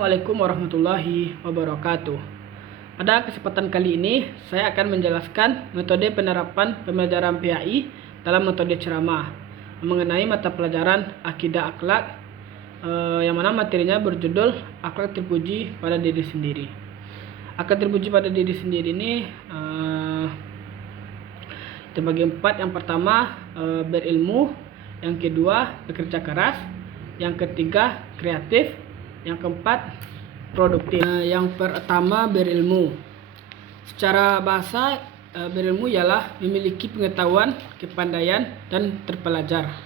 Assalamualaikum warahmatullahi wabarakatuh. Pada kesempatan kali ini, saya akan menjelaskan metode penerapan pembelajaran PAI dalam metode ceramah mengenai mata pelajaran Akidah Akhlak, yang mana materinya berjudul Akhlak Terpuji pada Diri Sendiri. Akhlak terpuji pada diri sendiri ini terbagi 4. Yang pertama, berilmu. Yang kedua, bekerja keras. Yang ketiga, kreatif. Yang keempat, produktif. Yang pertama, berilmu. Secara bahasa, berilmu ialah memiliki pengetahuan, kepandaian, dan terpelajar.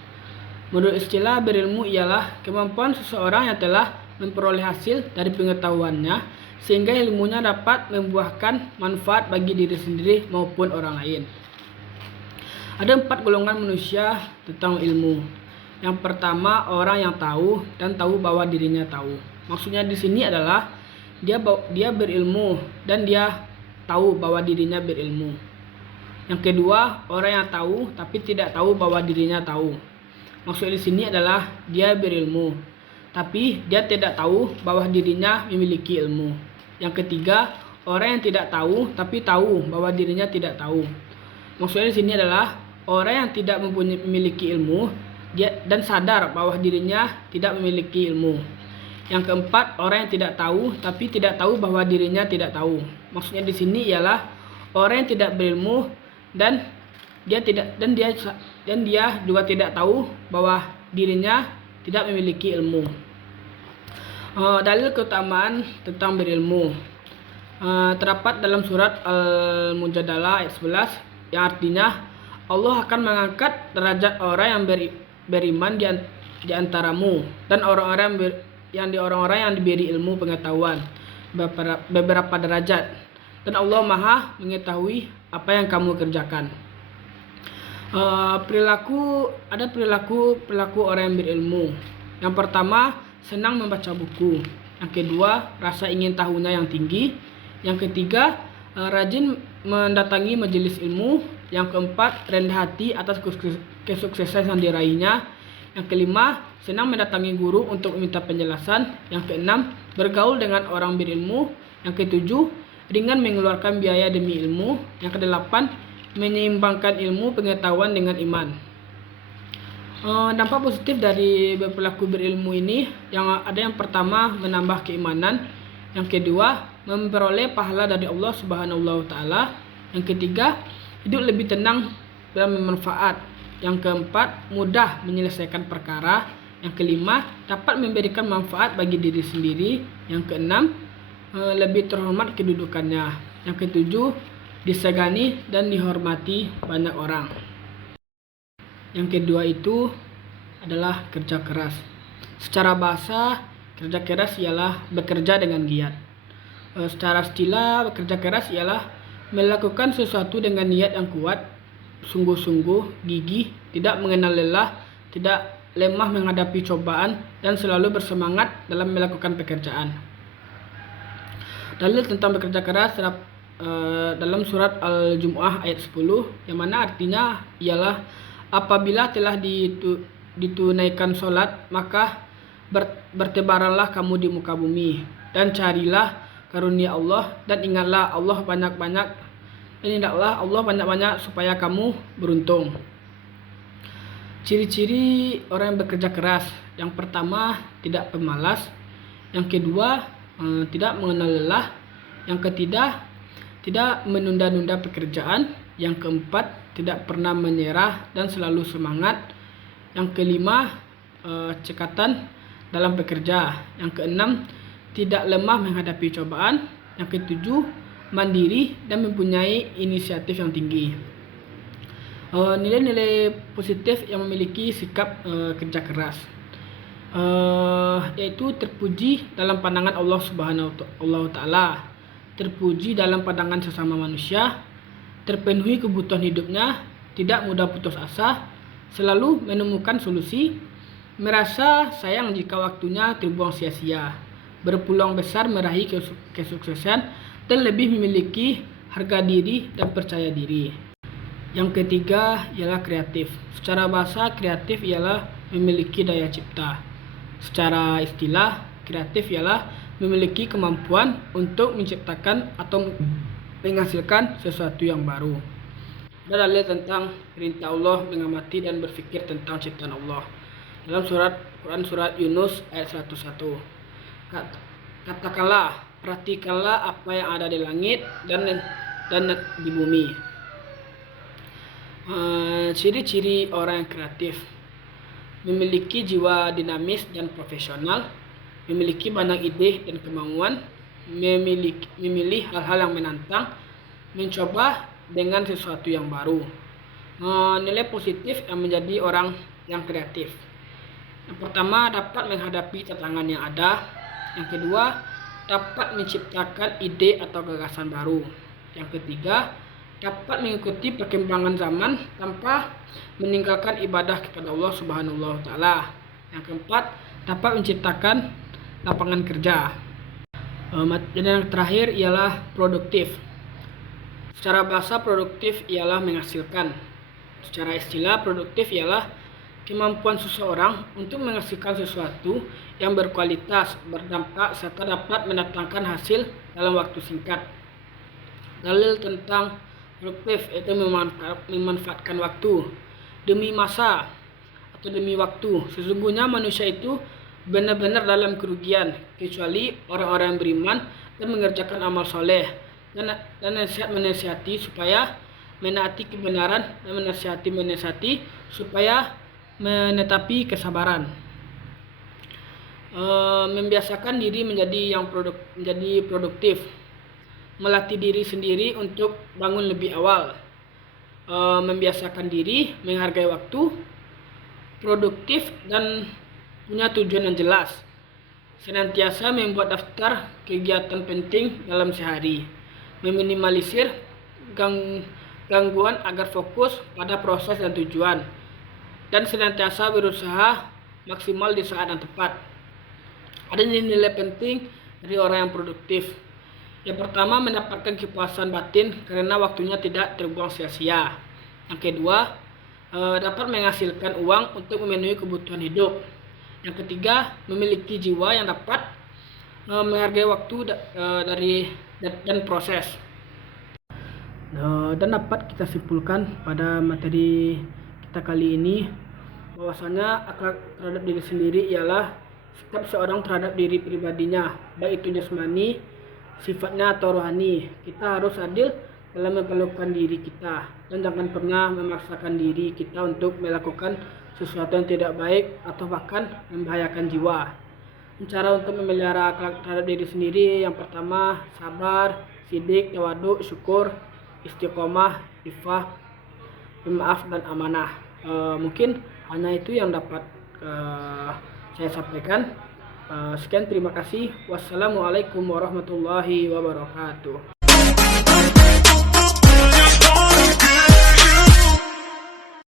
Menurut istilah, berilmu ialah kemampuan seseorang yang telah memperoleh hasil dari pengetahuannya sehingga ilmunya dapat membuahkan manfaat bagi diri sendiri maupun orang lain. Ada 4 golongan manusia tentang ilmu. Yang pertama, orang yang tahu dan tahu bahwa dirinya tahu. Maksudnya di sini adalah dia berilmu dan dia tahu bahwa dirinya berilmu. Yang kedua, orang yang tahu tapi tidak tahu bahwa dirinya tahu. Maksudnya di sini adalah dia berilmu tapi dia tidak tahu bahwa dirinya memiliki ilmu. Yang ketiga, orang yang tidak tahu tapi tahu bahwa dirinya tidak tahu. Maksudnya di sini adalah orang yang tidak memiliki ilmu dan sadar bahwa dirinya tidak memiliki ilmu. Yang keempat, orang yang tidak tahu tapi tidak tahu bahwa dirinya tidak tahu. Maksudnya di sini ialah orang yang tidak berilmu dan dia juga tidak tahu bahwa dirinya tidak memiliki ilmu. Dalil keutamaan tentang berilmu terdapat dalam surat Al-Mujadalah ayat 11 yang artinya Allah akan mengangkat derajat orang yang beriman di antaramu dan orang-orang yang diberi ilmu pengetahuan beberapa derajat, dan Allah Maha mengetahui apa yang kamu kerjakan. Perilaku orang yang berilmu. Yang pertama, senang membaca buku. Yang kedua, rasa ingin tahunya yang tinggi. Yang ketiga, rajin mendatangi majelis ilmu. Yang keempat, rendah hati atas kesuksesan yang diraihnya. Yang kelima, senang mendatangi guru untuk meminta penjelasan. Yang keenam, bergaul dengan orang berilmu. Yang ketujuh, ringan mengeluarkan biaya demi ilmu. Yang kedelapan, menyeimbangkan ilmu pengetahuan dengan iman. Dampak positif dari berperilaku berilmu ini yang pertama, menambah keimanan. Yang kedua, memperoleh pahala dari Allah Subhanahu wa taala. Yang ketiga, hidup lebih tenang dan bermanfaat. Yang keempat, mudah menyelesaikan perkara. Yang kelima, dapat memberikan manfaat bagi diri sendiri. Yang keenam, lebih terhormat kedudukannya. Yang ketujuh, disegani dan dihormati banyak orang. Yang kedua itu adalah kerja keras. Secara bahasa, kerja keras ialah bekerja dengan giat. Secara istilah, bekerja keras ialah melakukan sesuatu dengan niat yang kuat, sungguh-sungguh, gigih, tidak mengenal lelah, tidak lemah menghadapi cobaan, dan selalu bersemangat dalam melakukan pekerjaan. Dalil tentang bekerja keras dalam surat Al-Jumu'ah ayat 10, yang mana artinya ialah apabila telah ditunaikan sholat, maka bertebaranlah kamu di muka bumi dan carilah karunia Allah, dan ingatlah Allah banyak-banyak supaya kamu beruntung. Ciri-ciri orang yang bekerja keras. Yang pertama, tidak pemalas. Yang kedua, tidak mengenal lelah. Yang ketiga, tidak menunda-nunda pekerjaan. Yang keempat, tidak pernah menyerah dan selalu semangat. Yang kelima, cekatan dalam bekerja. Yang keenam, tidak lemah menghadapi cobaan. Yang ketujuh, mandiri dan mempunyai inisiatif yang tinggi. Nilai-nilai positif yang memiliki sikap kerja keras, yaitu terpuji dalam pandangan Allah Subhanahu wa taala, terpuji dalam pandangan sesama manusia, terpenuhi kebutuhan hidupnya, tidak mudah putus asa, selalu menemukan solusi, merasa sayang jika waktunya terbuang sia-sia, berpeluang besar meraih kesuksesan, dan lebih memiliki harga diri dan percaya diri. Yang ketiga ialah kreatif. Secara bahasa, kreatif ialah memiliki daya cipta. Secara istilah, kreatif ialah memiliki kemampuan untuk menciptakan atau menghasilkan sesuatu yang baru. Ada dalil tentang perintah Allah mengamati dan berpikir tentang ciptaan Allah dalam Quran surat Yunus ayat 101. Katakanlah, perhatikanlah apa yang ada di langit dan di bumi. Ciri-ciri orang yang kreatif: memiliki jiwa dinamis dan profesional, memiliki banyak ide dan kemauan, memilih hal-hal yang menantang, mencoba dengan sesuatu yang baru. Nilai positif yang menjadi orang yang kreatif: yang pertama, dapat menghadapi tantangan yang ada. Yang kedua, dapat menciptakan ide atau gagasan baru. Yang ketiga, dapat mengikuti perkembangan zaman tanpa meninggalkan ibadah kepada Allah Subhanahu wa Ta'ala. Yang keempat, dapat menciptakan lapangan kerja. Dan yang terakhir ialah produktif. Secara bahasa, produktif ialah menghasilkan. Secara istilah, produktif ialah kemampuan seseorang untuk menghasilkan sesuatu yang berkualitas, berdampak, serta dapat mendatangkan hasil dalam waktu singkat. Dalil tentang produktif yaitu memanfaatkan waktu demi masa atau demi waktu. Sesungguhnya manusia itu benar-benar dalam kerugian kecuali orang-orang yang beriman dan mengerjakan amal soleh dan menasihati supaya menaati kebenaran dan menasihati supaya menetapi kesabaran. Membiasakan diri menjadi produktif, melatih diri sendiri untuk bangun lebih awal, membiasakan diri menghargai waktu, produktif dan punya tujuan yang jelas, senantiasa membuat daftar kegiatan penting dalam sehari, meminimalisir gangguan agar fokus pada proses dan tujuan, dan senantiasa berusaha maksimal di saat yang tepat. Ada nilai penting dari orang yang produktif. Yang pertama, mendapatkan kepuasan batin karena waktunya tidak terbuang sia-sia. Yang kedua, dapat menghasilkan uang untuk memenuhi kebutuhan hidup. Yang ketiga, memiliki jiwa yang dapat menghargai waktu dan proses. Dan dapat kita simpulkan pada materi kita kali ini bahwasanya akhlak terhadap diri sendiri ialah sikap seorang terhadap diri pribadinya, baik itu jasmani, sifatnya atau rohani. Kita harus adil dalam memperlakukan diri kita dan jangan pernah memaksakan diri kita untuk melakukan sesuatu yang tidak baik atau bahkan membahayakan jiwa. Cara untuk memelihara akhlak terhadap diri sendiri: yang pertama, sabar, sidik, tawadu, syukur, istiqomah, ifah, pemaaf dan amanah. Mungkin hanya itu yang dapat saya sampaikan. Sekian, terima kasih. Wassalamualaikum warahmatullahi wabarakatuh.